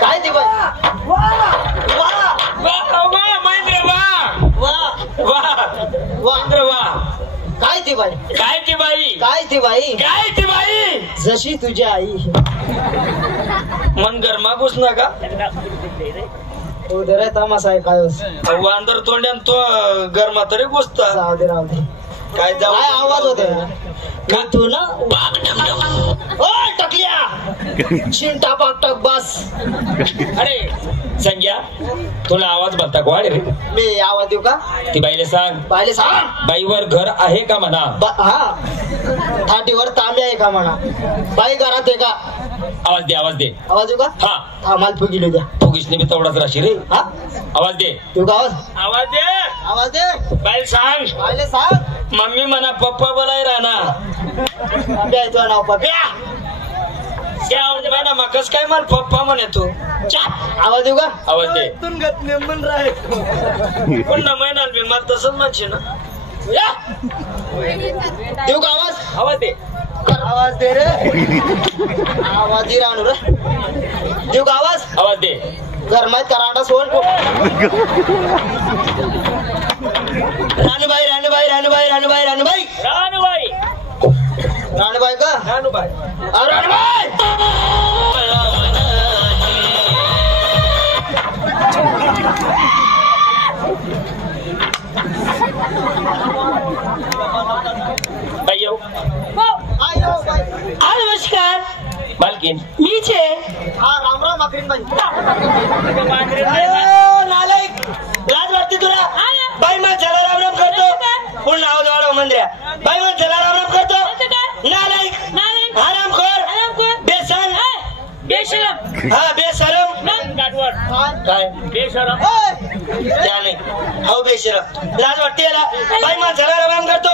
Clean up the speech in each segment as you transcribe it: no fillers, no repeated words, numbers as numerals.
काय ती बाई? महेंद्र वा. काय ती बाई? काय ती बाई? काय ती बाई? काय ती बाई? जशी तुझी आई. मन गरमा घुस नका. उदर तमासा आहे काय वांदर तोंड्यान तो गरमा तरी घुसता. राहू दे राहू दे. काय काय आवाज होते का तू ना? टकल्या शिंटा पाकटक बस. अरे संजय तुला आवाज बघता वाढ रे. मी आवाज देऊ का? ती बाईले सांग. बाईले सांग. बाईवर घर आहे का म्हणा. हा थाटीवर तांबे आहे का म्हणा. बाई घरात आहे का? आवाज दे आवाज दे. आवाज देऊ का? हा माल फुगिलो द्या. फुगिसने बी तेवढाच राशी रे. हा आवाज दे. देऊ का आवाज? आवाज दे. आवाज दे. बाई सांग. बाईले सांग. मम्मी म्हणा पप्पा बोलाय राहना. तांबे आहे तुझं नाव पप्या. क्या आवाज दे बाई ना मकस काय मला पप्पा म्हणे तू. आवाज देऊ का? आवाज दे. तुनगत नेमन राय. पुन्हा महिन्यात बी मला तसंच म्हणशे ना. देऊ का आवाज? आवाज दे. आवाज दे रे. आवाज दे रानू रे. देऊ का आवाज? आवाज दे. गरमात करांडा सोड. रानूबाई रानूबाई रानूबाई रानूबाई रानूबाई रानूबाई. रानूबाई का? रानूबाई. रानूबाई. बाई येऊ. नमस्कार मालकीन मीच आहे. हा राम राम अकरीन बाई. नालायक लाज वाटते तुला? बाई मग चला राम राम करतो. पूर्ण आवाज वाढव मंदिरा. बाई मग चला राम राम करतो. नालायक हरामखोर बेसन बेशरम. हा बेशरम. काय बेशरम. त्या नाही हो बेशरम. लाज वाटते याला. बाई मग चला राम राम करतो.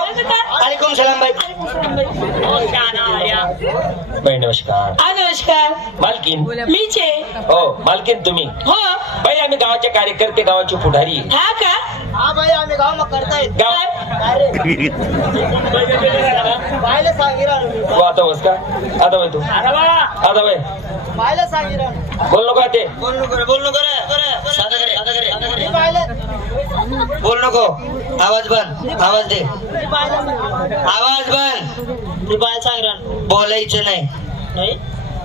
वालेकुम सलाम बाई. बाई नमस्कार. नमस्कार मालकीन मीच आहे. हो मालकीन तुम्ही. हो बाई आम्ही गावाचे कार्यकर्ते गावाचे पुढारी. हा का? हा बाई आम्ही गाव मग करतायत. बायला सांगी रानू. तू आता बस का आता बाई तू आता बाई बायला सांगी रानू. बोल नको ते. बोल नको रे. बोल नको रे. साधा करे साधा करे साधा करे. बायला बोल नको. आवाज बंद. आवाज दे. आवाज बंद. ती बाय सांग रानू. बोलायचं नाही.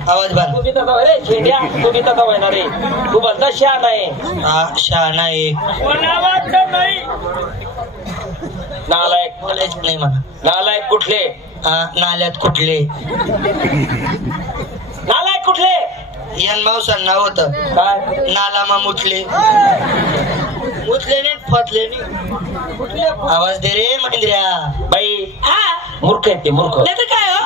आवाज बंद. तू बी तसा रे छेड्या. तू बी तसा होणार रे. तू बोलता शहा नाही. हा शहाणा आहे. नालायक. बोलायचं नाही म्हणा. नालायक कुठले. हा नाल्यात कुठले. नालायक कुठले. यान मावसानं नाव होतं. काय नालामा मुतले. मुतले नाही फतले नाही. आवाज दे रे महिंद्र्या. बाई हा मूर्ख आहेत ते मूर्ख. नाही तर काय हो?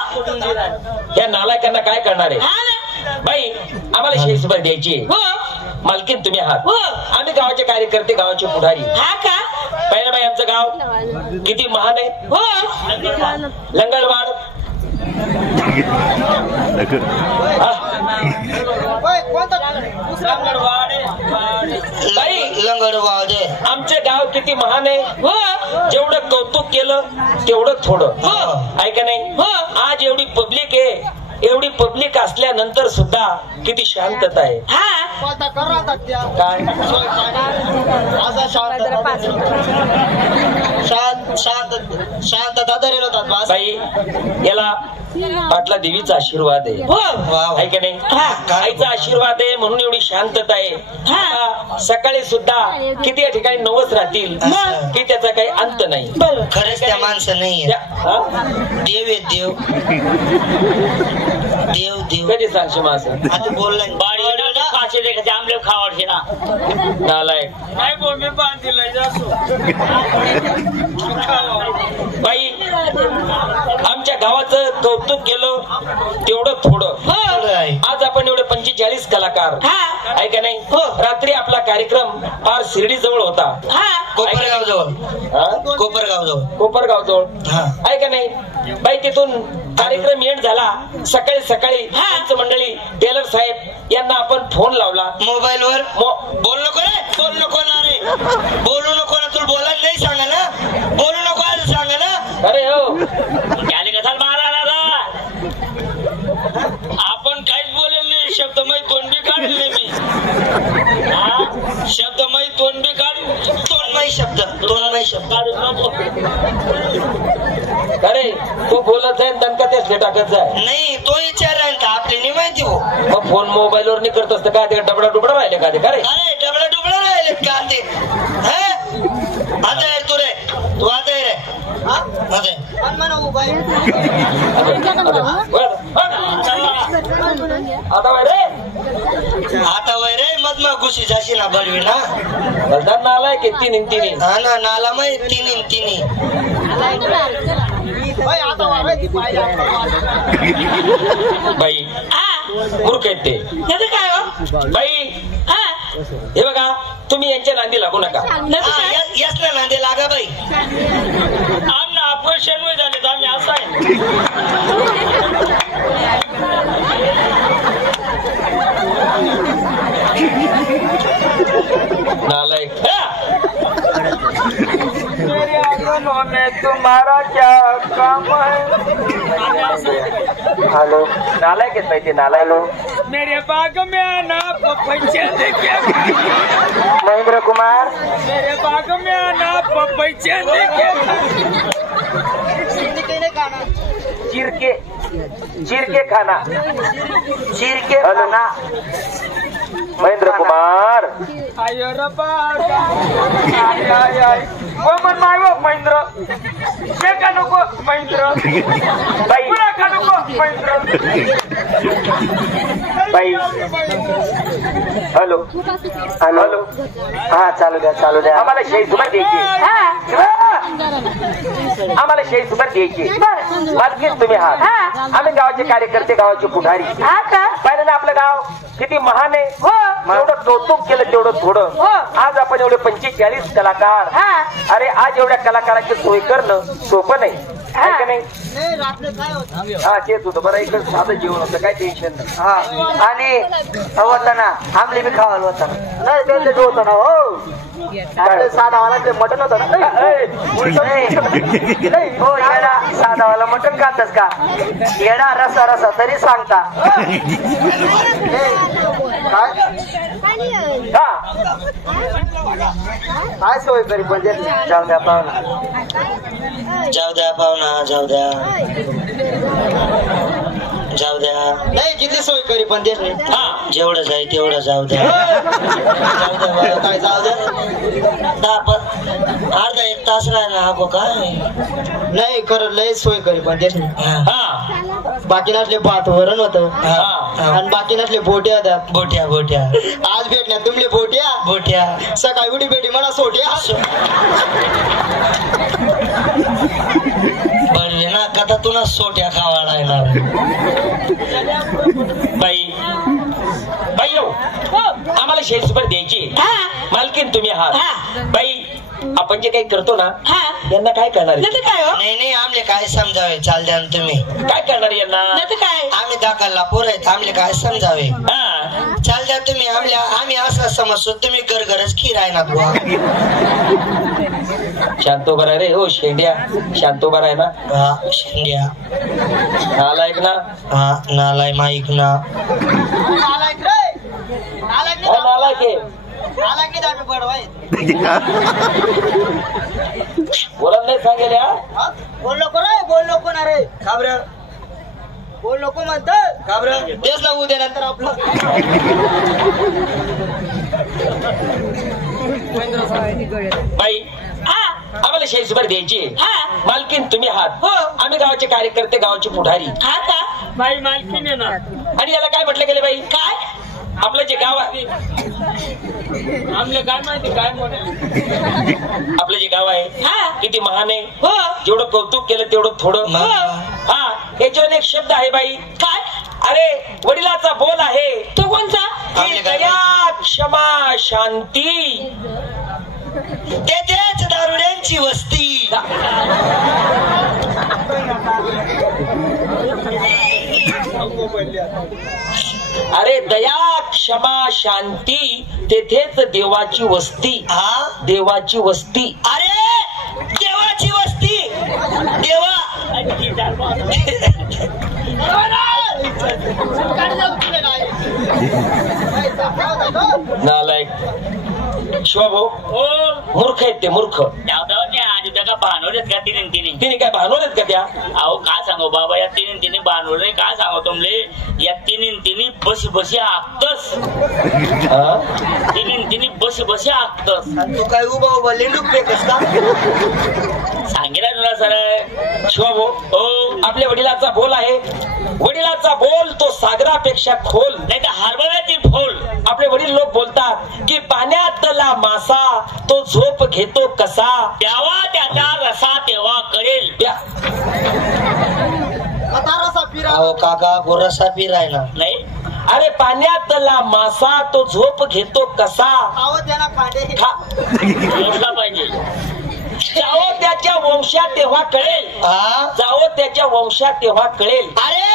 या नालायकांना काय करणार आहे. हा ना. बाई आम्हाला शेअर द्यायची. हो मालकीन तुम्ही आहात. हो. आम्ही गावाचे कार्यकर्ते गावाचे पुढारी. हा का? पहिला बाई आमचं गाव किती महान आहे. हो लंगडवाड. बाई लंगडवाड. आमचे गाव किती महान आहे. हो जेवढं कौतुक केलं तेवढं थोडं. हो. आहे का नाही. हो. आज एवढी पब्लिक आहे. एवढी पब्लिक असल्यानंतर सुद्धा किती शांतता आहे. हा काय शांतता धरेल होतात. बाई याला पाटला देवीचा आशीर्वाद आहे. हो आहे का नाही. आईचा आशीर्वाद आहे म्हणून एवढी शांतता आहे. हा. सकाळी सुद्धा किती या ठिकाणी नवस राहतील की त्याचा काही अंत नाही. खरंच त्या माणसं नाही. हा? देव आहे देव. देव देव. कधी सांगशे माझं आता बोललाय. आमले खावाडशे ना. नालायक. बाई आमच्या गावाचं कौतुक केलं तेवढं थोडं. आज आपण एवढे 45 कलाकार आहे का नाही. रात्री आपला कार्यक्रम फार शिर्डी जवळ होता. कोपरगाव जवळ. कोपरगाव जवळ. कोपरगाव जवळ आहे का नाही. बाई तिथून कार्यक्रम एंड झाला. सकाळी सकाळी मंडळी टेलर साहेब यांना आपण फोन लावला मोबाईल वर. बोल नको रे. बोल नको ना रे. बोलू नको ना. तुला बोलायला नाही सांगा ना. बोलू नको सांगा ना. अरे हो त्याने कसा मारा आपण काहीच शब्द अरे तू बोलत आहे दणका तेच टाकत जाय नाही तो विचार का आपली नाही माहिती हो मग फोन मोबाईल वर नाही करत असतं का ते डबडा डुबडा राहिले का ते का रे अरे डबडा डुबडा राहिले का ते आता तू रे तू आता रे आता वय रे मधमा घुशी जाशी ना बडवी ना बलदार नाला के तीन हा ना नाला मग तिन्ही बाई मूर्ख आहेत ते काय हो बाई हे बघा तुम्ही यांच्या नांदी लागू नका याच ना नांदे लागा बाई आमना ऑपरेशन मध्ये झाले तर आम्ही असं आहे नालायक तुम्हारा क्या काम है हॅलो नालायक आहेत माहिती नालायक मेरे बाग में आना पपैचे देखे महेंद्र कुमार मेरे बाग में आना पपैचे देखे चिरके खाना महेंद्र कुमार आयो रबा आय मन माय महेंद्र हे का नको महेंद्र बाई पुरा का नको महेंद्र बाई हॅलो हा चालू द्या आम्हाला शेळी सुपारी द्यायची आम्हाला शेळी सुपारी द्यायची मालकीन तुम्ही आहात आम्ही गावाचे कार्यकर्ते गावाचे पुढारी पाहिलं ना आपलं गाव किती महान आहे एवढं कौतुक केलं तेवढं थोडं आज आपण एवढे 45 कलाकार अरे आज एवढ्या कलाकाराची सोय करणं सोपं नाही आहे का नाही हा तेच होतं बरं इकडे साधं जेवण होतं काय टेन्शन नाही हा आणि होता ना आमले बी खावाल होता नाही त्यांचं होतं ना हो साधावाला ते मटण होतं ना हो येडा साधावाला मटण खातस का येडा रसा तरी सांगता काय सोय करी पण जाऊ द्या नाही किती सोय करी पण देत नाही जेवढं जाईल तेवढं जाऊ द्या काय जाऊ द्या अर्धा एक तास राहिला हा काय नाही खरं लय सोय करी पण देत नाही बाकी नसले भात वरण होत आणि बाकी नसले बोट्या होत्या बोट्या आज भेटण्यात तुमले बोट्या सकाळी उडी भेटी मला सोट्या बळवे ना कथा तुला सोट्या खावा लागणार बाई आम्हाला शेळी सुपारी द्यायची मालकीन तुम्ही आहात बाई आपण जे काही करतो ना यांना काय करणार नाही आमले काय समजावे चाल द्या तुम्ही काय करणार यांना आम्ही दाखलला पोर आहेत आमले काय समजावे चाल द्या तुम्ही आम्ही असं समजतो तुम्ही गरगरच खीर आहे ना बुवा शांतो बरा रे हो शेंड्या शांतो बरा आहे ना हा शेंड्या नालायक ना हा नालाय माईक ना नालायक आहे बोला नाही सांगेल बोल नको ना रे काबर बोल नको म्हणतात काबर तेच ना उद्या नंतर आपलं बाई आम्हाला शेळी सुपारी द्यायची मालकीन तुम्ही आहात आम्ही गावाचे कार्यकर्ते गावाचे पुढारी बाई मालकीन आहे ना आणि याला काय म्हटलं गेले बाई काय आपलं जे गाव आहे आमले काय माहिती काय आपलं जे गाव आहे किती महान आहे जेवढं कौतुक केलं तेवढं थोडं याच्यावर एक शब्द आहे बाई काय अरे वडिलाचा बोल आहे तो कोणता दया क्षमा शांती तेच दारुड्यांची वस्ती अरे दया क्षमा शांती तेथेच देवाची वस्ती देवाची वस्ती अरे देवाची वस्ती देवा नालायक शिवाभाऊ मूर्ख आहेत ते मूर्ख तिने काय भांडवलेत का त्या? अहो काय सांगू बाबा, या तिने बांधवले काय सांगू तुमले, या तिने बसी बसी आखतस, तिने बसी बसी आखतस. तू काय उभा लेंडूक फेकस का? सांगितलं तुला सर. शिवाभाऊ, आपल्या वडिलाचा बोल आहे, वडिलाचा बोल तो सागरापेक्षा खोल. नाही तर हरभऱ्याची फोल. आपले वडील लोक बोलतात की पाण्यातला मासा तो झोप घेतो कसा, तेव्हा त्याचा रसा तेव्हा कळेल. अहो काका को रसा पिरायला नाही अरे पाण्यातला मासा तो झोप घेतो कसा, मोजला पाहिजे. जाओ त्याच्या वंशात तेव्हा कळेल, जाओ त्याच्या वंशात तेव्हा कळेल. अरे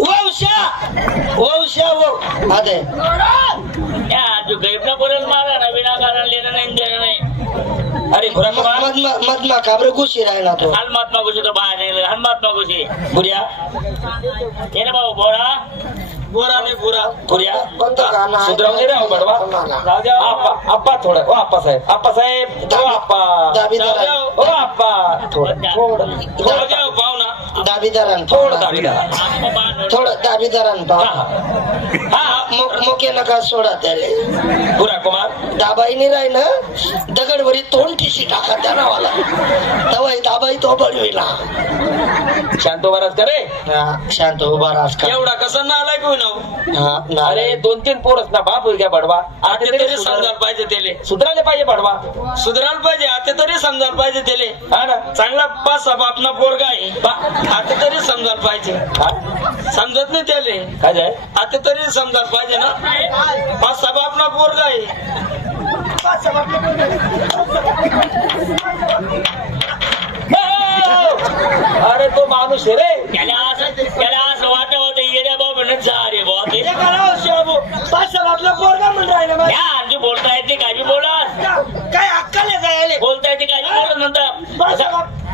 वंशा अरे तू गैबना बोलत मारा ना, विनाकारण लेणं नाही देणं नाही. अरे मधमा काबरे घुशी राहिला तो. हनुमात्मा घुशी तो बाहेर नाही, हनुमात्मा घुशी बुऱ्या ये ना भाऊ. बोरा नाही बुरा. बुऱ्या कोणतं गाणं आहे? सुधरवणे राव बडवा. जाऊ द्या आप्पा थोडं. ओ आप्पा साहेब, ओ आप्पा, ओ आप्पा थोडं पाहुणा दाबीदारान थोडं दाबीदार. थोडं दाबीदारान मोके नका सोडा त्याले. बुरा कुमार दाबाई नाही राहिलं, दगडवरी तोंड टिशी टाका त्या नावाला, तवाई दाबाई तो बनविला. शांत महाराज करे शांत उभा रास का एवढा कसा नालाय कोण. अरे 2-3 पोरच ना बाप घ्या बडवा. आता तरी समजायला पाहिजे त्याले, सुधरायला पाहिजे बडवा, सुधारायला पाहिजे. आता तरी समजायला पाहिजे त्याले. हा ना, चांगला पाच आपला पोरगा आहे, आता तरी समजायला पाहिजे. समजत नाही त्याले, काय जाय आता तरी समजायला पाहिजे ना. पाच आपला पोरगा आहे. अरे तो माणूस आहे रे. त्याला असं वाटत होतं येड्या बाबा जा रे बाबा. आपला पोरगा म्हणून राहिला आमची बोलता येते काही बोला, काय अक्कल आहे बोलता येते काही बोलत म्हणतात.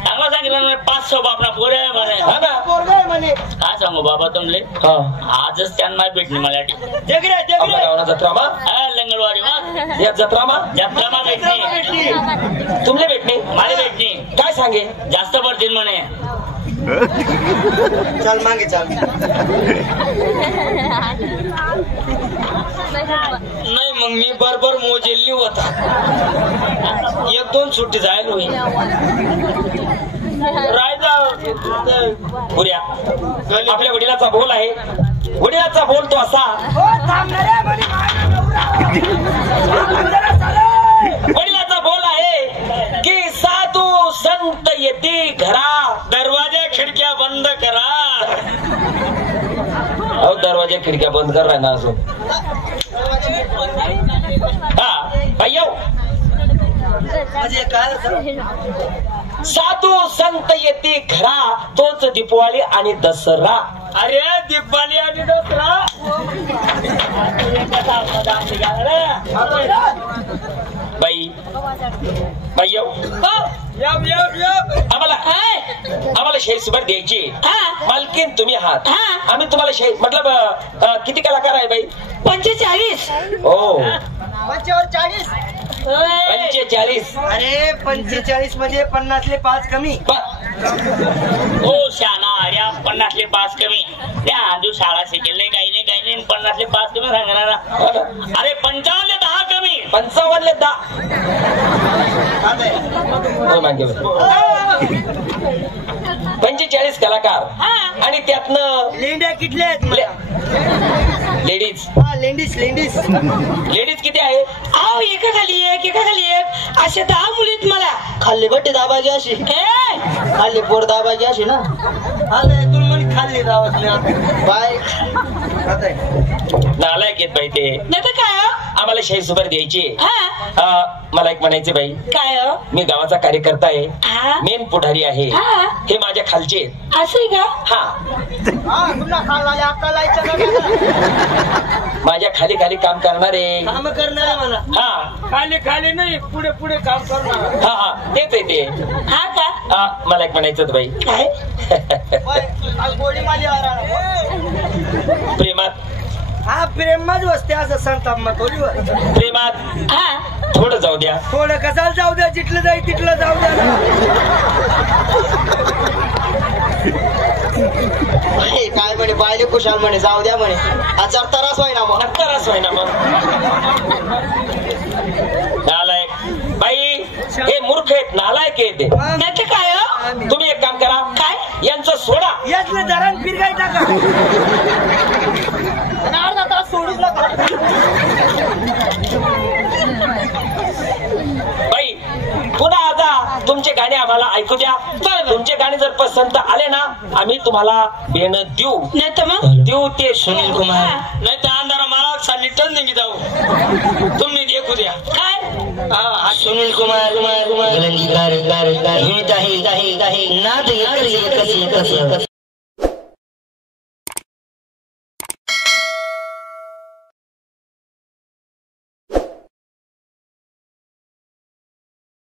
चांगला सांगितलं 500 बापना पोरे आहे म्हणे. हा ना, पोरगा आहे म्हणे. काय सांगू बाबा तुमले, आजच त्यांना भेटली मला आपल्या गावाला जत्रा मा, लंगडवाडी मा या जत्रा मा जत्रा भेटली. तुमले भेटणे मला भेटली काय सांगे जास्त पडतील म्हणे. चाल मागे चाल. नाही मग मी बरोबर मोजेली होता, 1-2 सुट्टी जायला होईल. पुऱ्या आपल्या वडिलाचा बोल आहे, वडिलाचा बोल तो असा, वडिलाचा बोल आहे की साधू संत येते घरा, दरवाजा खिडक्या बंद करा. अहो दरवाजा खिडक्या बंद कर ना अजून. हा भाई म्हणजे काय साधू संत येते घरा, तोच दीपावली आणि दसरा. अरे दीपावली आणि दसरा बाई बाई आम्हाला शेअर द्यायची. मालकीन तुम्ही आहात, आम्ही तुम्हाला शेअर मतलब किती कलाकार आहे बाई? 45. हो 45. 45. अरे 45 म्हणजे 50ले 5 कमी. हो शाना अड्या 50ले 5 कमी. त्या आजू शाळा शिकेल नाही, काही नाही 50ले 5 कमी सांगणार. अरे 55ले 10 कमी. 55ले 10 मागे 45 कलाकार आणि त्यातनं लेंड्या किटले आहेत लेडीज. लेडीज किती आहे? अहो एका खाली एक अशा 10 मुलीत मला. खाल्ली बट्टी दाबागी अशी, खाल्ली पोर दाबागी अशी ना. तुला म्हणे खाल्ली दाबासली बाय. नालायक आहेत बाई ते. नाही तर काय आम्हाला शाही सुपारी द्यायची. मला एक म्हणायचे बाई, काय मी गावाचा कार्यकर्ता आहे, मेन पुढारी आहे, हे माझ्या खालचे असं का? हा माझ्या खाली खाली काम करणारे काम करणारे म्हणा. हा खाली नाही पुढे काम करणार. हा हा तेच आहे ते. हा का? मला एक म्हणायचं बाई, काय गोडी माली प्रेमात हा प्रेमच वसते असं सांगतात मग थोडीवर. प्रेमात थोडं जाऊ द्या. थोडं कसाला जाऊ द्या, जिथलं जाई तिथलं जाऊ द्या ना. काय म्हणे बायले कुशाल म्हणे जाऊ द्या म्हणे. आचार तरास व्हाय ना मग. नक्करच होय ना मग. नालायक बाई, हे मूर्ख आहेत, नालायक आहेत ते. नाही तर काय हो? तुम्ही एक काम करा, काय? यांचं सोडा. यातलं जरान फिरगाय टाका. बाई पुन्हा आता तुमचे गाणे आम्हाला ऐकू द्या. तुमचे गाणे जर पसंत आले ना, आम्ही तुम्हाला बेणं देऊ. नाही तर मग देऊ ते सुनील कुमार. नाही तर अंधारा मला चालली टन नाही जाऊ. तुम्ही देखू द्या. काय सुनील कुमार गलंगीकार नाद एकच